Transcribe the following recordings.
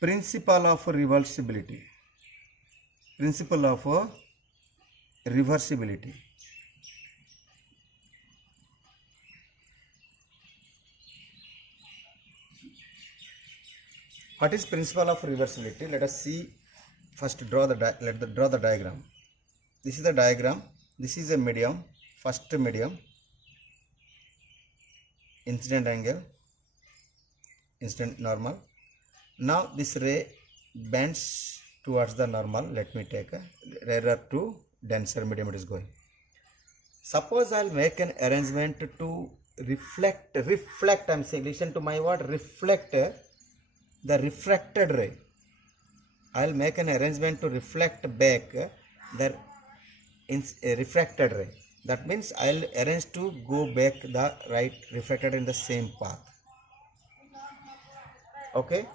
Principle of reversibility. Principle of reversibility. What is principle of reversibility? Let us see. First, draw the diagram. This is the diagram. This is a medium. First medium. Incident angle. Incident normal. Now this ray bends towards the normal. Let me take a rarer to denser medium it is going. Suppose I'll make an arrangement to reflect, I'm saying, listen to my word, reflect the refracted ray. I'll make an arrangement to reflect back the refracted ray. That means I'll arrange to go back the right refracted in the same path. Okay.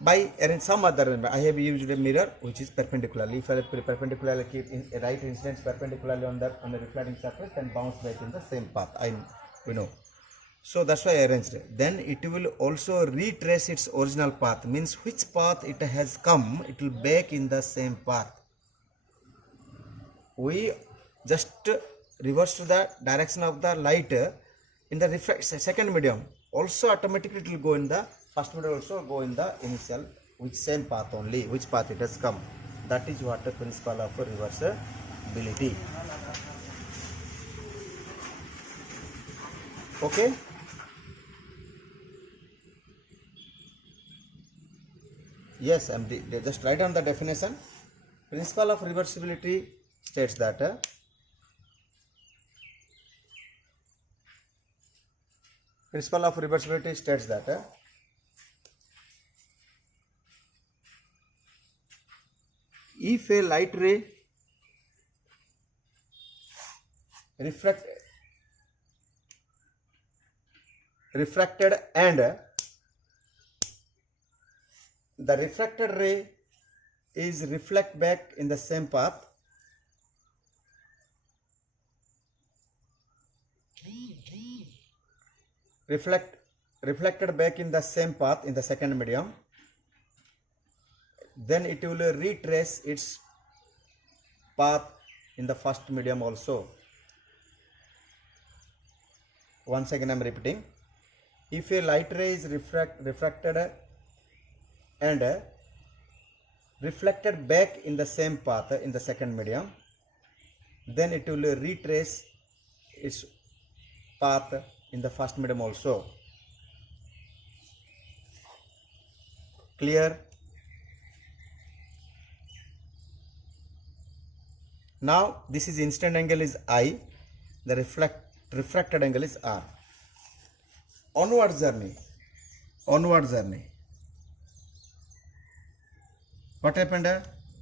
By some other, I have used a mirror which is perpendicularly. If I perpendicularly keep right incidence perpendicularly on the reflecting surface, then bounce back in the same path. We know. So that's why I arranged it. Then it will also retrace its original path. Means which path it has come, it will back in the same path. We just reversed the direction of the light in the second medium. Also automatically it will go in the first medium, also go in the initial, which same path only, which path it has come. That is what the principle of reversibility. Okay. Yes, just write down the definition. Principle of reversibility states that principle of reversibility states that if a light ray refracted and the refracted ray is reflect back in the same path, reflected back in the same path in the second medium, then it will retrace its path in the first medium also. Once again I am repeating. If a light ray is refracted and reflected back in the same path in the second medium, then it will retrace its path in the first medium also. Clear? Now this is incident angle is I, the refracted angle is R. Onward journey. What happened?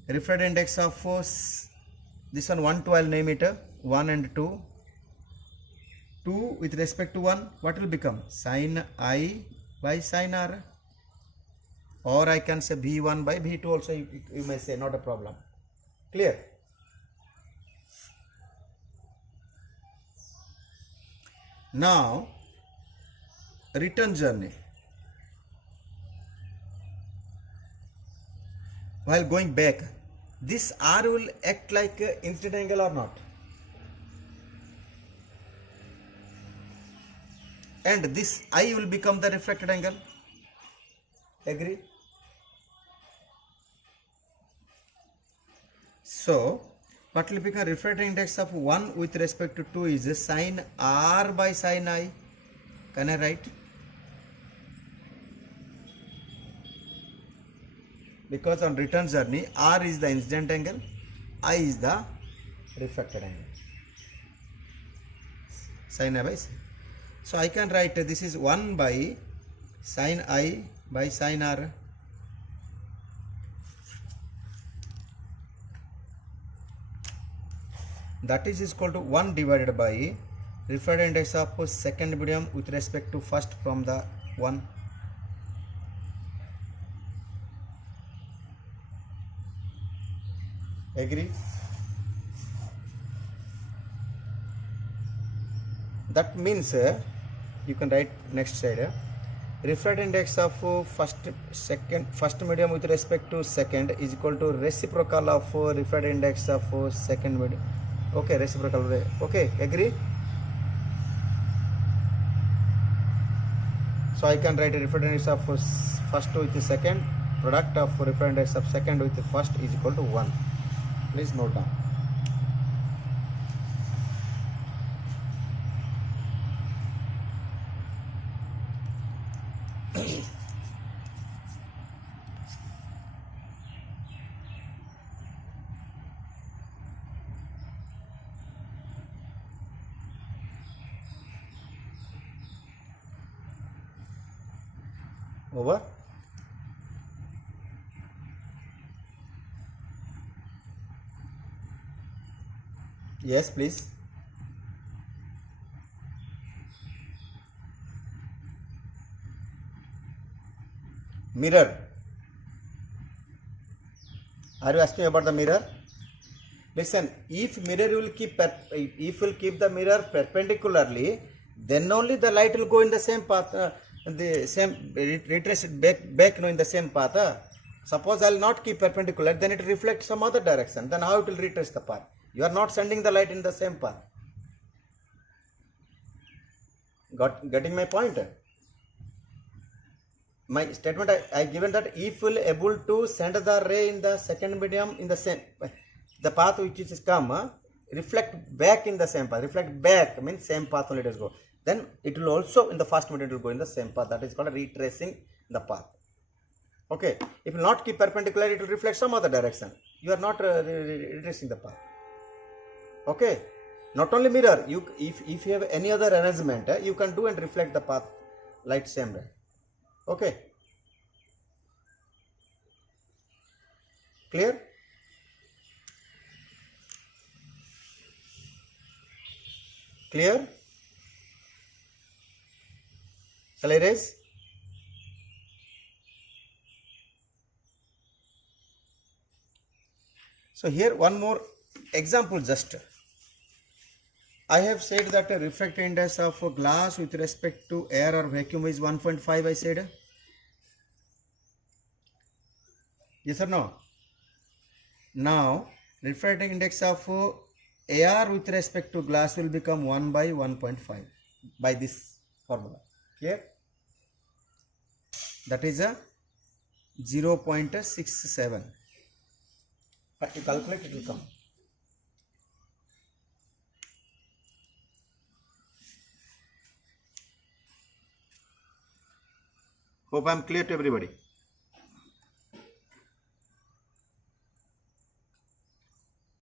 Refracted index of this one 2, I'll name it 1 and 2. 2 with respect to 1, what will become? Sin I by sin R. Or I can say V1 by V2 also, you may say, not a problem. Clear? Now, return journey. While going back, this R will act like incident angle or not? And this I will become the refracted angle. Agree? So, what will become refracted index of 1 with respect to 2 is sin R by sin I. Can I write? Because on return journey, R is the incident angle, I is the refracted angle. Sin I by sin. So I can write this is 1 by sin I by sin R. That is equal to 1 divided by refracted index of second medium with respect to first from the 1. Agree? That means you can write next side. refractive index of first medium with respect to second is equal to reciprocal of refractive index of second medium. Okay, reciprocal. Okay, agree? So I can write a refractive index of first with the second, product of refractive index of second with the first is equal to 1. Please note down. Over. Yes, please. Mirror. Are you asking about the mirror? Listen, if will keep the mirror perpendicularly, then only the light will go in the same path, the same retrace it back in the same path. Suppose I will not keep perpendicular, then it reflects some other direction. Then how it will retrace the path? You are not sending the light in the same path. Getting my point? My statement I given that if will able to send the ray in the second medium in the same the path which is come reflect back in the same path. Reflect back means same path only it will go. Then it will also in the first medium it will go in the same path. That is called retracing the path. Okay. If you not keep perpendicular, it will reflect some other direction. You are not retracing the path. Okay. Not only mirror. If you have any other arrangement, you can do and reflect the path light same way. Okay. Clear? Clear? Shall I raise? So here one more example just. I have said that a refractive index of a glass with respect to air or vacuum is 1.5 I said. Yes or no? Now refractive index of air with respect to glass will become 1 by 1.5 by this formula. Clear? That is a 0.67. But you calculate, it will come. Hope I am clear to everybody.